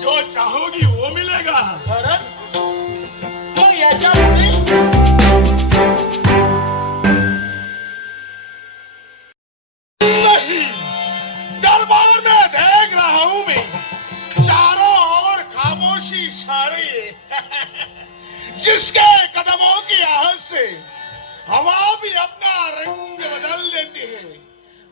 जो चाहोगी वो मिलेगा। खरंच याच्यामध्ये नहीं? दरबार में देख रहा हूँ मैं। चारों ओर खामोशी जिसके कदमों की आहट से हवा भी अपना रंग बदल देती है।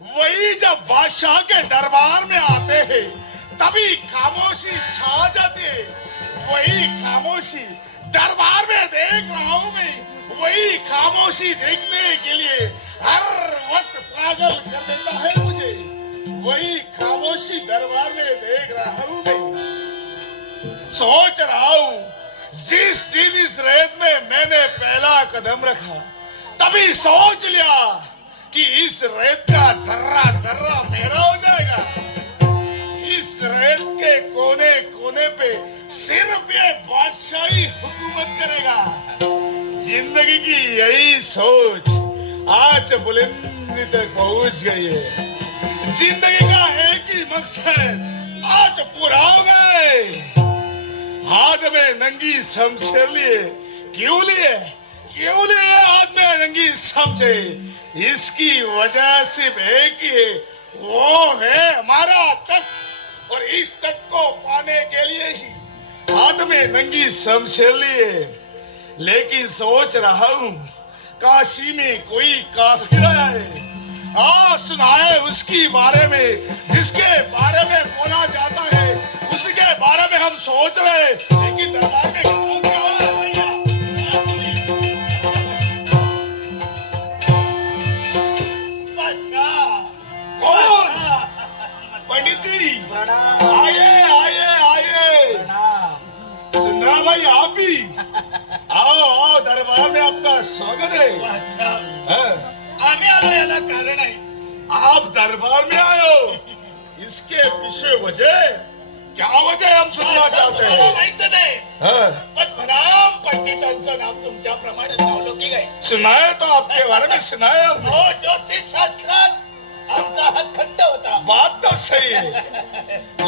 वही जब बादशाह के दरबार में आते हैं तभी खामोशी छा जाती। वही खामोशी दरबार में देख रहा हूँ मैं। वही खामोशी देखने के लिए हर वक्त पागल कर देता है मुझे। वही खामोशी दरबार में देख रहा हूँ मैं। सोच रहा हूँ, जिस दिन इस रेत में मैंने पहला कदम रखा, तभी सोच लिया कि इस रेत का जर्रा जर्रा मेरा हो पे सिर्फ़ ये बादशाही हुकूमत करेगा। ज़िंदगी की यही सोच आज बुलंदी तक पहुँच गई है। ज़िंदगी का ही मकसद आज पूरा हो गए। हाथ में नंगी शमशेर लिए, क्यों लिए? क्यों लिए हाथ में नंगी समझे इसकी वजह सिर्फ़ एक ही है, वो है हमारा तक और इस तक को पाने के लिए ही हाथ में नंगी शमशेर लिए लेकिन सोच रहा हूँ काशी में कोई काफिर आए है आ सुनाए उसकी बारे में जिसके बारे में बोला जाता है उसके बारे में हम सोच रहे हैं, लेकिन दरबार में दरबार में आए हो इसके पीछे वजह? क्या वजह हम सुनना चाहते हैं? माहीतच आहे हाँ, पद्मनाभ पंडितांचं नाव तुमच्याप्रमाणे नावलौकिक आहे. सुनाए तो आपके बारे में सुनाए हमने। हो ज्योतिष शास्त्रात आमचा हातखंड होता. बात तो सही है।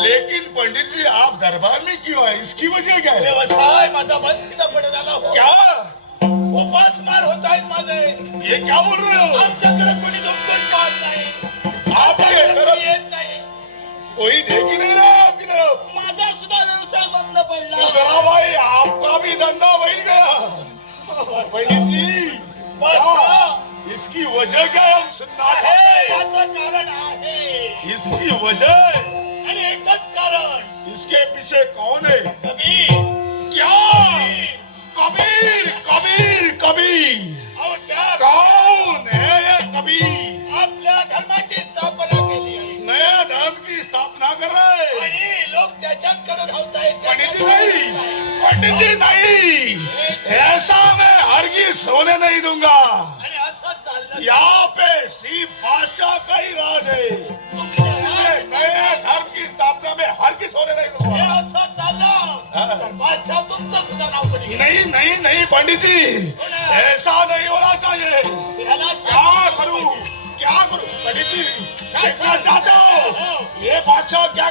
लेकिन पंडित जी आप दरबार में क्यों आए? इसकी वजह क्या है? व्यवसाय माझा बंद पडलेला हो. क्या? उपासमार होत आहेत माझे. ये क्या बोल रहे हो? आमच्याकडे कोणी दुमकून येत नाही. कोई देख नहीं रहा आपकी तरफ माझा सुद्धा व्यवसाय बंद पडला. भाई आपका भी धंधा बढ़ गया. पंडित जी क्या? इसकी वजह क्या हम सुनना हैं. याचं कारण आहे. इसकी वजह? आणि एकच कारण. इसके पीछे कौन है? कबीर. क्या? कबीर. कबीर कबीर अहो त्या आणि लोक त्याच्याच कडे धावतायत पंडित जी नहीं पंडित जी नहीं। ऐसा मैं हरगिज सोने नहीं दूँगा। आणि असं चाललं यहाँ पे सिर्फ़ बादशाह का ही राज है। इसलिए नए धर्म की स्थापना में हरगिज होने नहीं हे दूँगा असं चाललं तर बादशाह तुमचं सुद्धा नाव कोणी नहीं नहीं नहीं पंडित जी। ऐसा नहीं होना चाहिए। याला क्या करूँ? क्या करूँ? पंडित जी देखना चाहता हूँ? ये बादशाह क्या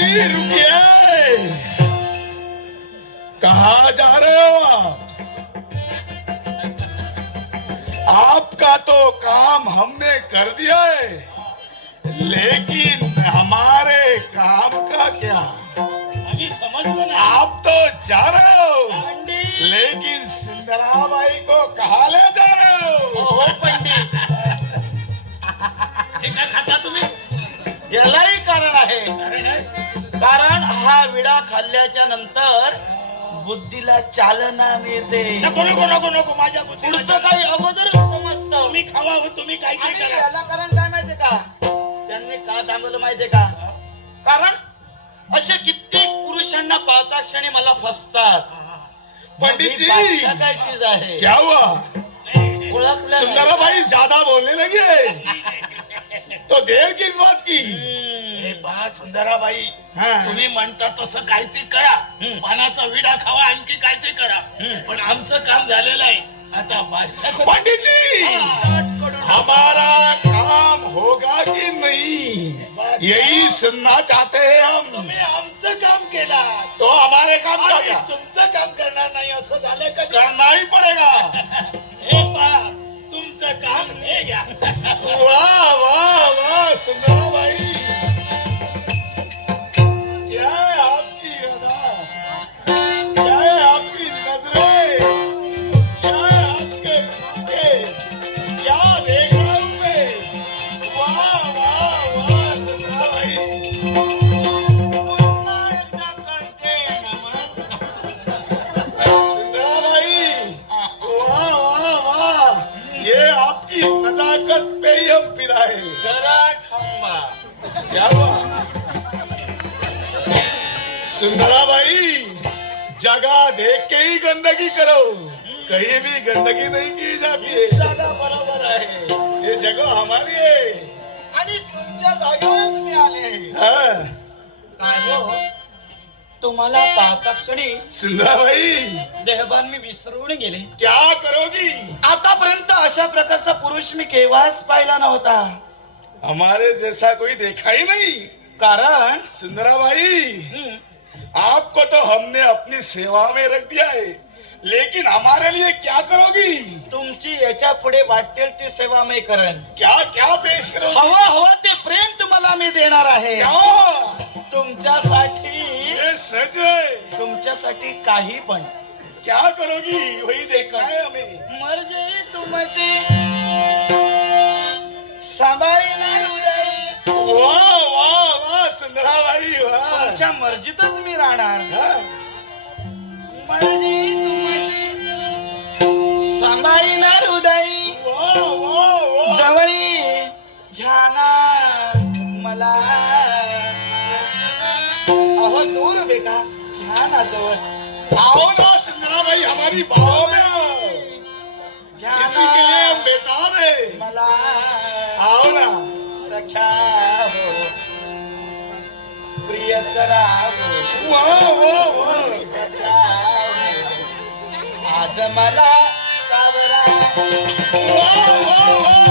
जी रुकिए कहा जा रहे हो आप? आपका तो काम हमने कर दिया है लेकिन हमारे काम का क्या? आम्ही समजलो ना आप तो जा रहे हो लेकिन सुंदराबाई को कहा ले जा रहे हो? हो पंडित। हे काय खाता तुम्ही? यालाही कारण आहे। कारण हा विडा खाल्ल्याच्या नंतर बुद्धीला चालना मिळते. नको नको नको नको माझ्या बुद्धीला पुढचं काही अगोदर समजतं. तुम्ही खावा हो, तुम्ही काय आणि करा. याला कारण काय माहितीये का? त्यांनी का थांबवलं माहितीये का? कारण असे कित्येक पुरुषांना पाहता क्षणी मला फसतात. पंडितजी. मग बादशाह काय चीज आहे? क्या हुआ ओळखलं नाही. सुंदराबाई ज्यादा बोलने लगी तो देर किस बात की हे बा सुंदराबाई. तुम्ही म्हणता तसं काहीतरी करा. हम्म. पानाचा विडा खावा आणखी काहीतरी करा. पण आमचं काम झालेलं आहे. आता बादशाचं पंडित जी हमारा काम होगा कि नहीं? यही सुनना चाहते हैं हम। तुम्ही आमचं काम केला तो हमारे काम का क्या? तुमचं काम करणार नाही असं झालं का? करना ही पड़ेगा। हे पा तुमचं काम हे घ्या. वाह वाह वाह सुंदरा क्या हुआ सुंदरा भाई जगह देख के ही गंदगी करो. कहीं भी गंदगी नहीं की जाती है. जागा बरोबर आहे. ये जगह हमारी है. आणि तुमच्या जागेवरच मी आले हाँ, काय हो? तुम्हाला पाहता क्षणी सुंदरा भाई देहभान मी विसरून गेले. क्या करोगी? आतापर्यंत अशा प्रकारचा पुरुष मी केव्हाच पाहिला नव्हता. हमारे जैसा कोई देखा ही नहीं। कारण? सुंदरा भाई आपको तो हमने अपनी सेवा में रख दिया है लेकिन हमारे लिए क्या करोगी? तुमची याच्यापुढे वाटेल ती सेवा मी करेन. क्या क्या पेश करोगी? हवा हवा ते प्रेम तुम्हाला मी देणार आहे. क्या? तुमच्यासाठी ये सच है तुमच्यासाठी काही पण. क्या करोगी? वही देखना है हमें। मर्जी तुमची. सांभाळी नाही उदाई. वाह वाह वाह सुंदरा भाई वाह तुमच्या मर्जीतच मी राहणार. मर्जी तुमची. सांभाळी ना हृदय वाह वाह वाह जवळी. घ्या ना मला. अहो दूर बेका घ्या ना जवळ. आओ ना सुंदरा भाई हमारी बाहों में इसी के लिए हम बेताब है. मला. आओ ना सख्या हो. प्रिय करा हो. वाह वाह सख्या हो. आज मला सावरा. वाह वाह वाह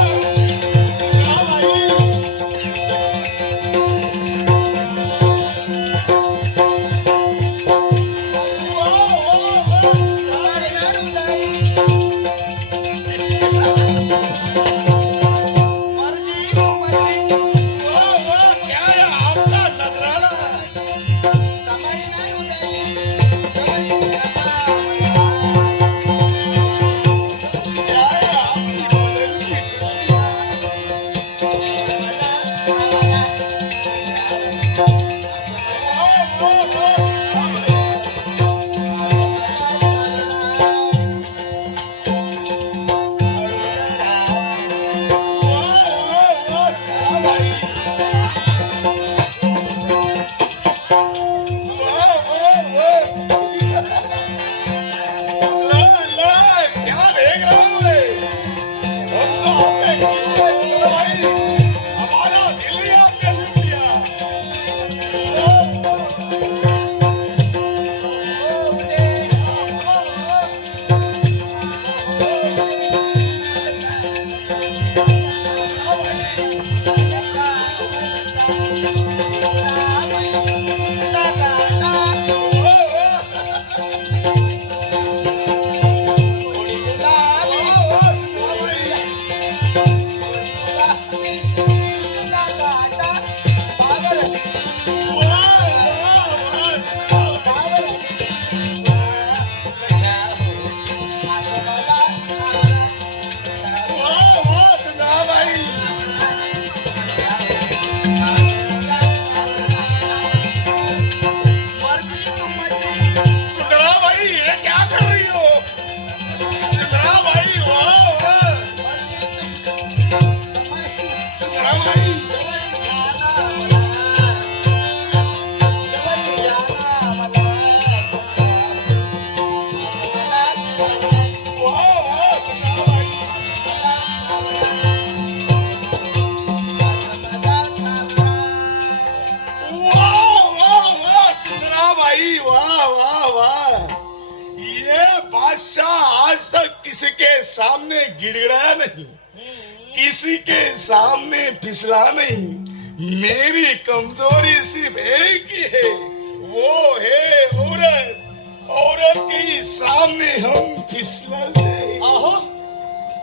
अहो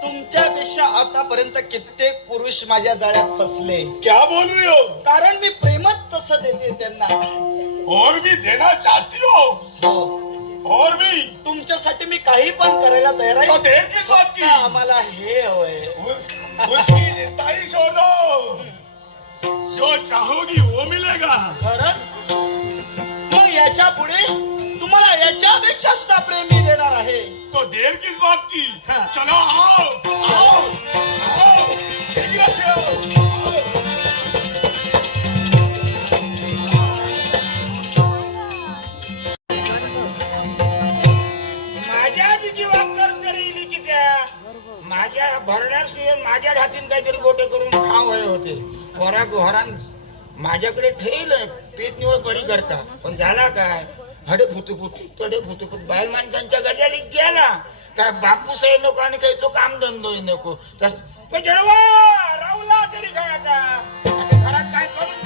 तुमच्यापेक्षा आतापर्यंत कित्येक पुरुष माझ्या जाळ्यात फसले. क्या बोल रही हो कारण मी प्रेमच तसं देते त्यांना. और भी देना चाहती हो। हो. और भी तुमच्यासाठी मी काही पण करायला तयार तो आहे देर किस बात फक्त की? आम्हाला हे होय उस, उसकी चिंताई छोड़। जो चाहोगी वो मिलेगा। खरंच? मग याच्यापुढे तुम्हाला याच्यापेक्षा सुद्धा प्रेम मी देणार आहे. तो देर किस बात की? चलो आओ आओ आओ शीघ्र से आओ आओ। माझ्या त्या माझ्या हातीन काहीतरी गोटे करून खाव हवे होते. वरा गोहरान माझ्याकडे ठेवल पीठ निवड बरी करता. पण झाला काय? हडे फुतू फुतू तडे फुतू फुतू बाहेर माणसांच्या गजाली गेला. काय बापूस आहे नको आणि काही तो काम धंदो नको रावला तरी काय आता? घरात काय करून.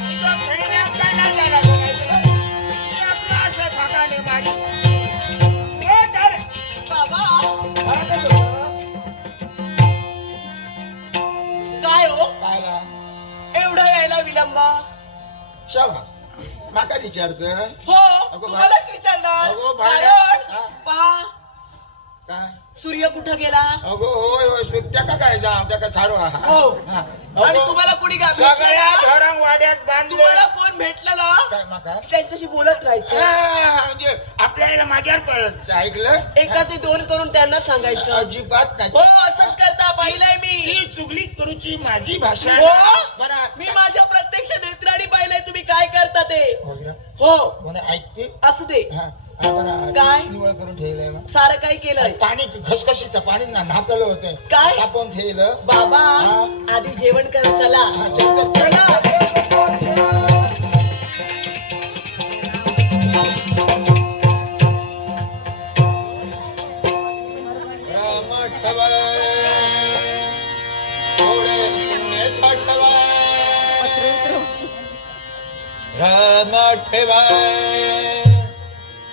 हे हो? एवढा यायला विलंब? शाबा माका विचारत हो अगो, तुम्हालाच अगो, विचारणार. भाड्या- कारण हा. पहा. काय? सूर्य कुठं गेला? अगो होय होय सु- त्याका काय जा त्याका सारो हा. हो. हा. आणि अगो, तुम्हाला कोणी काय सगळ्या भेटलं? घरं वाड्यात बांधले. तुम्हाला कोण भेटलं ना काय? माका त्यांच्याशी बोलत राहायचं. हा, म्हणजे आपल्याला माझ्यावर परत ऐकलं? एकाचे दोन करून त्यांना सांगायचं. अजिबात नाही. हो असंच करता पाहिलंय मी. ती चुगली करूची माझी भाषा हो. बरं, मी माझ्या प्रत्यक्ष नेत्राने पाहिलंय तुम्ही काय करता ते हो गं. कोणी ऐकते असू दे हा. काय? निवड करून ठेवलंय. सारं काही केलंय पाणी घसघशीचं पाणी ना नातलं होतं काय? आपण ठेवलं बाबा हा. आधी जेवण कर चला हा, चल, चल, चल. चला राम ठवाय राम ठेवाय.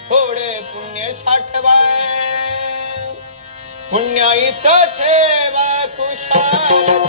थोडे पुण्य साठवाय. पुण्याईत ठेवा कुशाल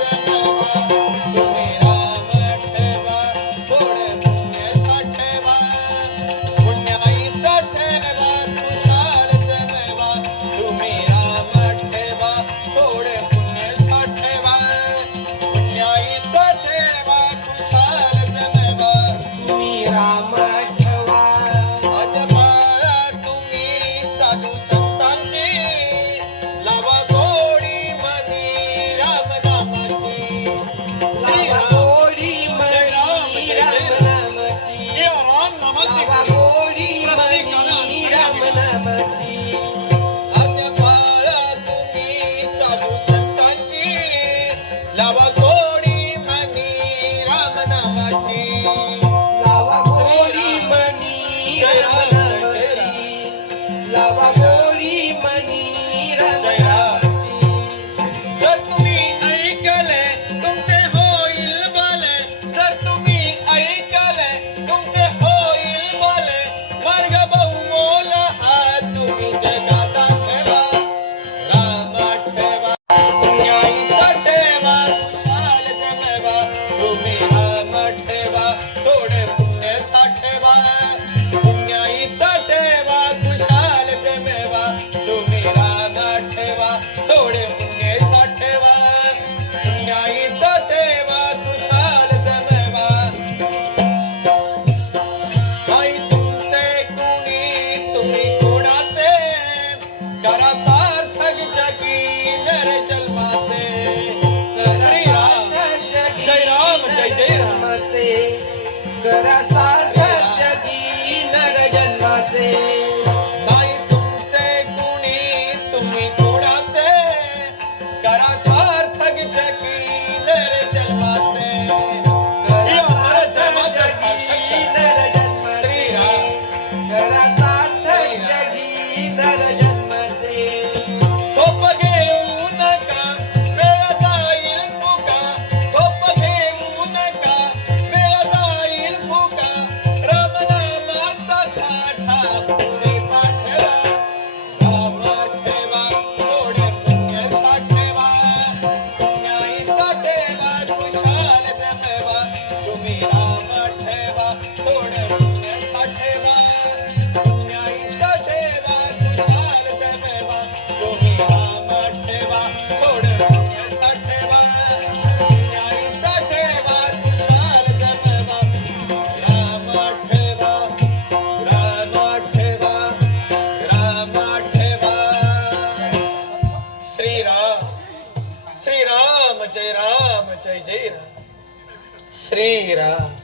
श्री राम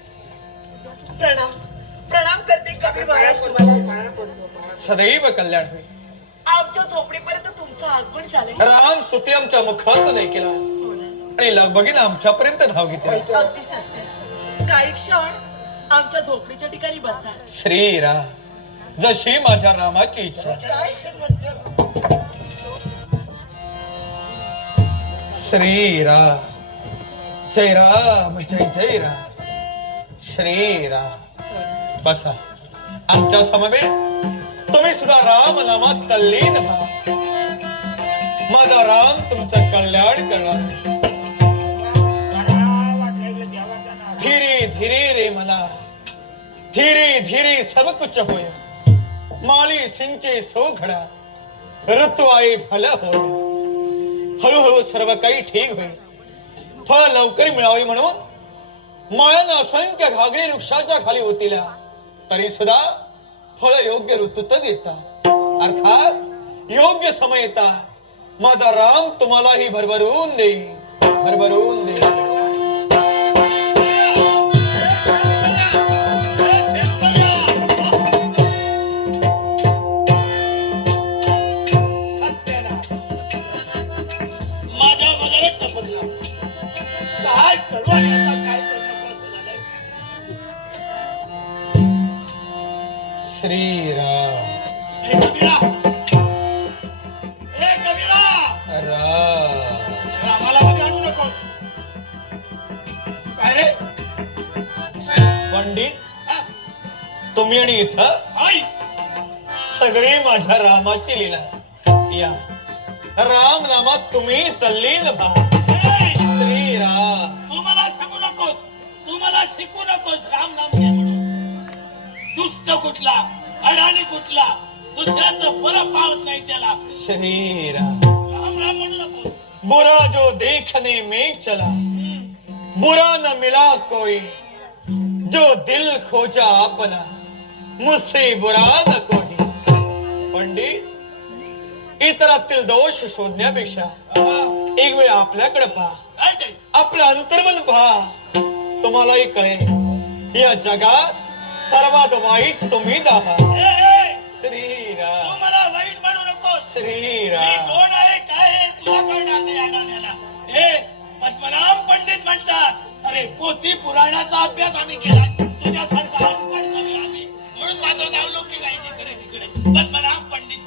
प्रणाम. प्रणाम करते कबीर महाराज तुम्हाला. सदैव कल्याण होईल. आमच्या झोपडीपर्यंत तुमचं आगमन झालंय. राम सुते आमच्या मुखात नाही केला. आणि लगबगीनं आमच्यापर्यंत धाव घेतली. अगदी सत्य. काही क्षण आमच्या झोपडीच्या ठिकाणी बसा श्री राम जशी माझ्या रामाची इच्छा. काय श्री राम जय राम जय जय राम श्री राम बसा। आमच्या समवेत तुम्ही सुद्धा राम नामात तल्लीन व्हा. माझा राम तुमचं कल्याण करणार. धीरे धीरे रे मला. धीरे धीरे सर्व कुछ होय. माली सिंचे सो घडा ऋतू आई फल होय. हळूहळू सर्व काही ठीक होईल फळ लवकर मिळावी म्हणून माळन असंख्य घागरी वृक्षाच्या खाली होतील्या तरी सुद्धा फळ योग्य ऋतूत देतात. अर्थात योग्य समय येता. माझा राम तुम्हालाही भरभरून देईल भरभरून देईल पंडित? तुम्ही आणि इथं सगळी माझ्या रामाची लीला या. राम नामात तुम्ही तल्लीन व्हा. तू मला सांगू नकोस. तू मला शिकू नकोस. राम नाम दुष्ट कुठला? अडाणी कुठला? दुसऱ्याचं बरं पावत नाही त्याला. श्रीराम राम राम म्हणू नकोस बुरा जो देखने में चला बुरा न मिला कोई जो दिल खोजा अपना मुझसे बुरा न कोई। पंडित इतरातील दोष शोधण्यापेक्षा एक वेळ आपल्याकडे पहा. काय ते? आपलं अंतर्मन पहा. तुम्हालाही कळेल या जगात सर्वात वाईट तुम्हीच आहात ए, ए, तू श्रीराम मला वाईट म्हणू नकोस. मी श्रीराम कोण आहे काय आहे तुला कळणार नाही अडाण्याला हे पद्मनाभ पंडित म्हणतात. अरे पोथी पुराणाचा अभ्यास आम्ही केला. तुझ्यासारखा आम्ही. म्हणून माझं नाव लोक जिकडे तिकडे. पंडित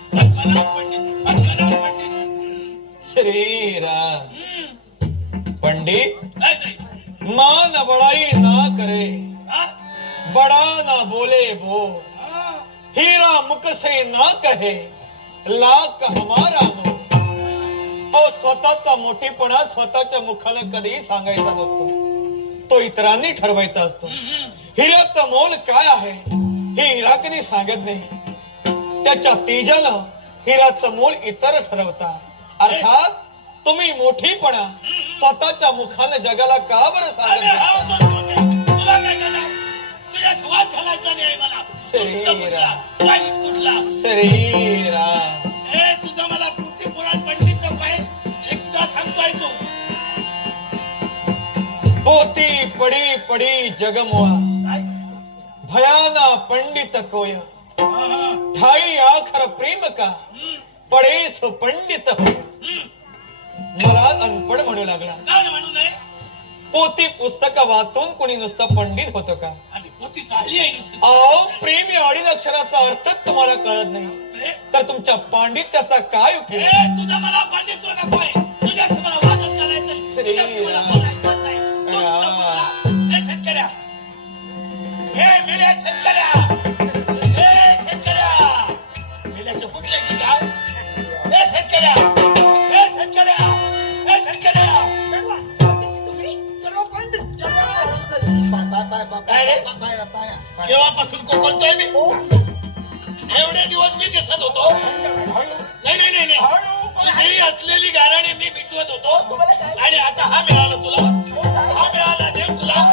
पंडित पंडित. श्रीराम. पंडित? मान बड़ाई ना करे? बड़ा ना बोले वो? हीरा मुख से ना कहे लाख हमारा मुख। अहो स्वतःचा मोठेपणा स्वतःच्या मुखानं कधीही सांगायचा नसतो। तो इतरांनी ठरवायचा असतो। हिऱ्याचं मोल काय आहे हे हिरा कधी सांगत नाही। त्याच्या तेजानं हिराचं मोल इतर ठरवतात अर्थात तुम्ही मोठीपणा स्वतःच्या मुखानं जगाला का बरं सांगत होते. संवाद घालायचा नाही मला. शरीरा. कुठला वाईट कुठला? श्रीराम ए तुझं मला पुढचे पुराण पंडित नको आहे. एकदा सांगतोय तू. पोती पडी पडी जगमुआ. काय? भयाना पंडित कोय. हा, हा. ठाई आखर प्रेम का? हम्म, पडे सो पंडित हो. हम्म. मला अनपड म्हणू लागला. म्हणू नये? पोती पुस्तक वाचून कोणी नुसतं पंडित होतं का? आणि पोती चालली आहे नुसती. अहो प्रेम या अडीच अक्षराचा अर्थच तुम्हाला कळत नाही. तर तुमच्या पांडित्याचा काय ए उपयोग तुझं मला पंडित नको आहे. तुझ्याशी मला वादच करायचं तुझ्याशी मला बोलायचं नाही. दुष्ट कुठला? ए शेतकऱ्या. ए मेल्या शेतकऱ्या. ए शेतकऱ्या. मेल्याचं कुठलं की काय? ए शेतकऱ्या. ए शेतकऱ्या. काय रे? केव्हापासून कोकणतोय मी? एवढे दिवस मी दिसत होतो. नाही नाही नाही नाही. तुझी असलेली गाराणी मी मिटवत होतो. आणि आता हा मिळाला तुला. हा मिळाला देव तुला.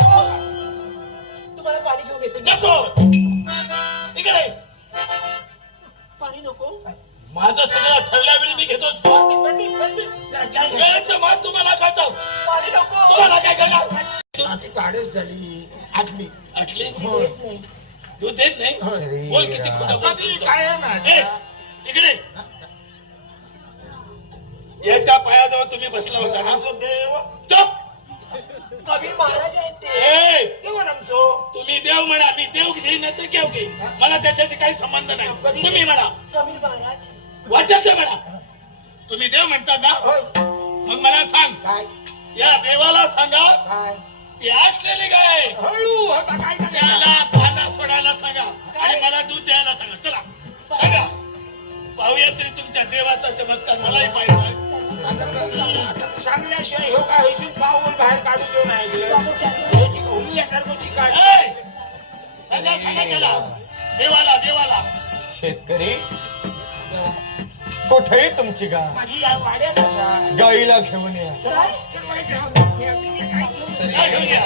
तुम्हाला पाणी घेऊन येते नको. इकडे. पाणी नको माझं सगळं ठरल्या वेळी मी घेतो. मान तुम्हाला नको तुम्हाला काय करणार? ती झाली आटली आटली हो. तू देत नाही? अरे बोल किती खोटं. काय आहे ना ए, इकडे. याच्या पायाजवळ तुम्ही बसला होता ना? आमचं देव. चुप! कवी महाराज आहेत ते. ए! देव आहे आमचो. तुम्ही देव म्हणा मी देव घेईन नाही तर घेऊ घेईन मला त्याच्याशी काही संबंध नाही. तुम्ही म्हणा. कवी महाराज. वाचायचं म्हणा. तुम्ही देव म्हणतात ना? होय. मग मला सांग. काय? या देवाला सांगा. काय? ती आटलेली काय हळू आता काय त्याला पाना सोडायला सांगा. आणि मला दूध द्यायला सांगा. चला. सांगा. पाहूया तरी तुमच्या देवाचा चमत्कार. मलाही पाहिजे सांगल्याशिवाय हो काय होईल पाऊल बाहेर काढू देऊ नाही ह्याची हुल्ल्यासारखं काढ ए, सांगा सांगा त्याला. देवाला देवाला. शेतकरी कुठेही तुमची गाय. माझी गाईला घेऊन या. चल वाईट राहू काय घेऊन घ्या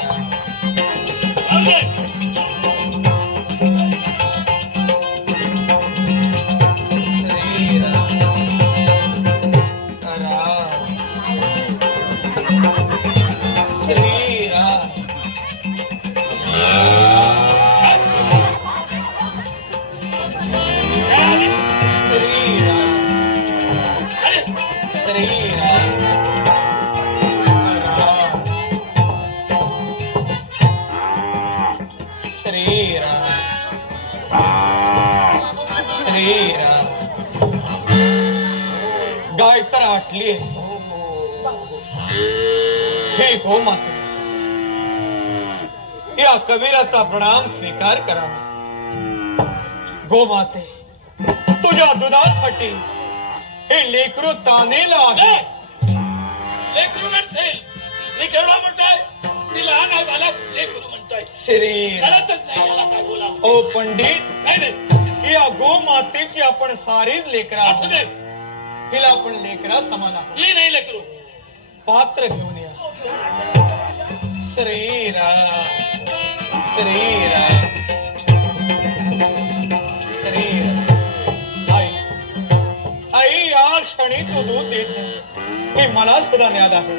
गाय तर आटली हे हो मात्र. या कबीराचा प्रणाम स्वीकार करावा गो माते तुझ्या दुधासाठी हे लेकरू तानेला आहे. लेकरू म्हणसेल मी केवढा मोठा मी लहान आहे बालक. लेकरू. म्हणतोय श्री कळतच नाही याला काय बोला ओ पंडित काय नाही. या गो मातेची आपण सारीच लेकरा असू. दे. हिला आपण लेकरा समान आहोत. मी नाही लेकरू. पात्र घेऊन या. श्रीराम श्रीराम श्रीराम आई आई या क्षणी तू दूध देत नाही. हे मला सुद्धा न्याद आहे.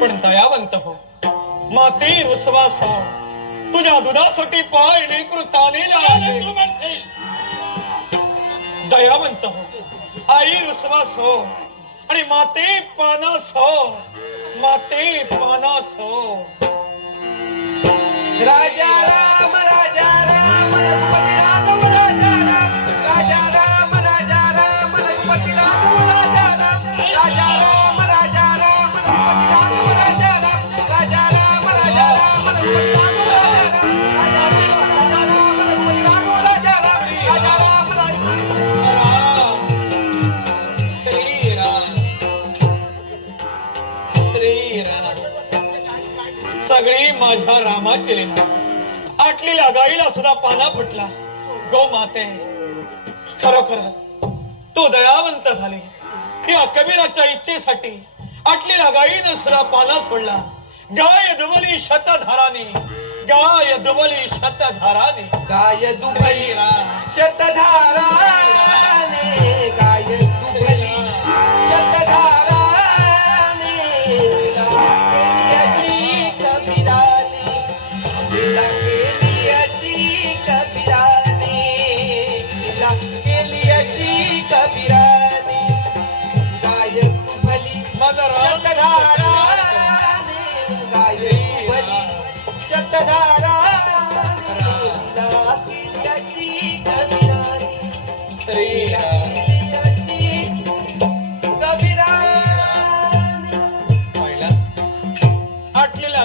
पण दयावंत हो. माते रुसवास हो तुझ्या दुधासाठी पाय लेकरू तानेला आहे लेकरू म्हणसेल दयावंत हो आई रुसवास हो आणि माते पानास हो माते पानास हो राजा राम राजा राम माझ्या रामाची लीला आटलेल्या गाईला सुद्धा पाना फुटला. गो माते खरोखरच तू दयावंत झाली. या कबीराच्या इच्छेसाठी आटलेल्या गाईनं सुद्धा पाना सोडला. गाय दुबली शतधाराने गाय दुबली शतधाराने. गाय दुबली श्रीराम.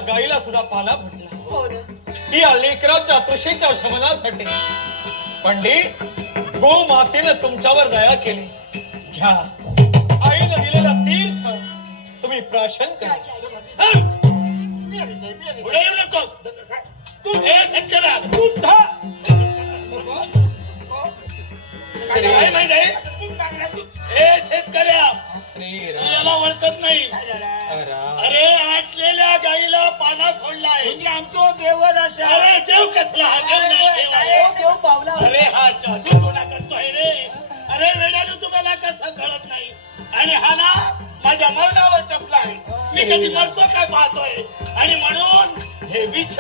गाईला सुद्धा पाला फुटला या लेकराच्या तुशीच्या शमनासाठी. पंडित गो मातेनं तुमच्यावर दया केली. घ्या. आईनं दिलेला तीर्थ तुम्ही प्राशन करा. पुढे येऊ नको. तू हे शेतकऱ्या काय माहीत आहे? हे शेतकऱ्या याला ओळखत नाही. अरे आटलेल्या गाईला पाना सोडलाय. म्हणजे आमचो देवच असा अरे देव कसला? हा देव नाही देव. आहे. ओ देव पावला अरे हा जादू कोणा करतोय रे? अरे वेड्यानं तुम्हाला कसं कळत नाही? आणि हा ना माझ्या मरणावर चपला संपलाय मी कधी मरतो काय पाहतोय? आणि म्हणून हे विष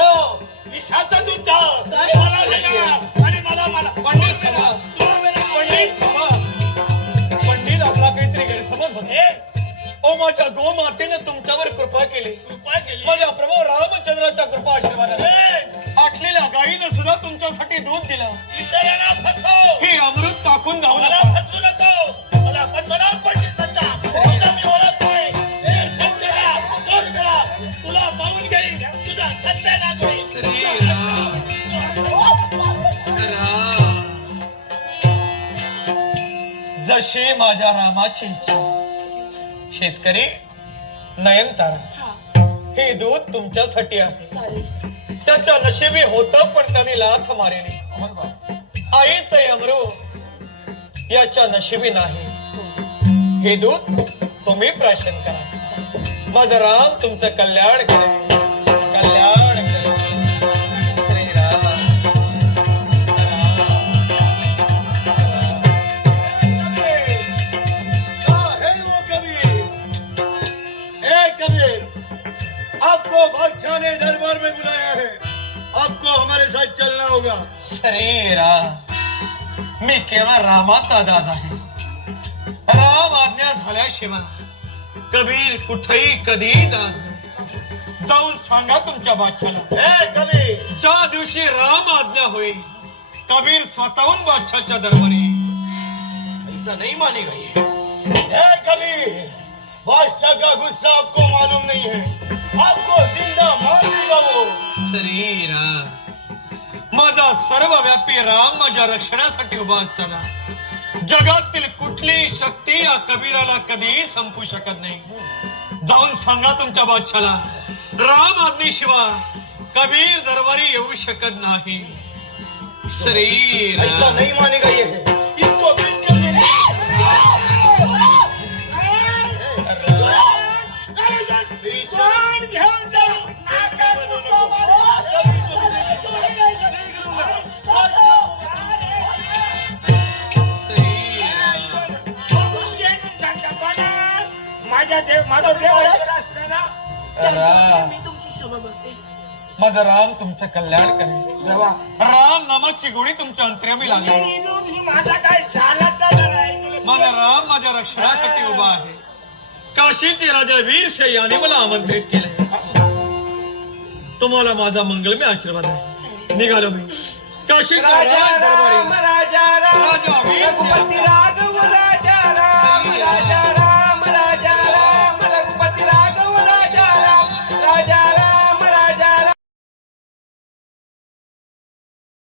विषाचं दूध मला देणार आणि मला मला पंडित थांबा. दोन वेळा पंडित थांबा. पंडित आपला काहीतरी गैरसमज होते. हे? ओ माझ्या गोमातेने तुमच्यावर कृपा केली. कृपा केली? माझ्या प्रभू रामचंद्राच्या कृपा आशीर्वादाने. हे, आटलेल्या गाईनं सुद्धा तुमच्यासाठी दूध दिलं. इतरांना फसव. हे अमृत टाकून जाऊ मला नको. जशी माझ्या रामाची इच्छा. शेतकरी नयनतारा हा. हे दूध तुमच्यासाठी आहे. त्याच्या नशिबी होत पण त्याने लाथ मारेली. आईच अमरू याच्या नशिबी नाही. हे दूध तुम्ही प्राशन करा. माझा राम तुमचं कल्याण करेल. आपको बादशाह ने दरबार में बुलाया है। आपको हमारे साथ चलना होगा। श्रीराम मी केवळ रामाचा दाद आहे। राम आज्ञा झाल्याशिवाय कबीर कुठेही कधीही जात नाही। जाऊन सांगा तुमच्या बादशाला। ए कबीर! ज्या दिवशी राम आज्ञा होईल कबीर स्वतःहून बादशाच्या दरबारी. ऐसा नहीं मानेगा ये ए कबीर! बादशाह का गुस्सा आपको मालूम नहीं है। आपको जिंदा मार देगा वो श्रीराम माझा सर्वव्यापी राम माझ्या रक्षणासाठी उभा असताना जगातील कुठलीही शक्ती या कबीराला कधीही संपू शकत नाही. जाऊन सांगा तुमच्या बादशाला राम आज्ञेशिवाय कबीर दरबारी येऊ शकत नाही. ऐसा श्रीराम नहीं मानेगा ये। इसको मग राम तुमचं कल्याण करे राम नामाची गोडी तुमच्या अंतर्यामी लागली. मग राम माझ्या रक्षणासाठी उभा आहे. काशीचे राजा वीर याने मला आमंत्रित केले. तुम्हाला माझा मंगलमय आशीर्वाद आहे. निघालो मी. काशी राजा राम राजा राम. रघुपती राघव राजा राम. राजा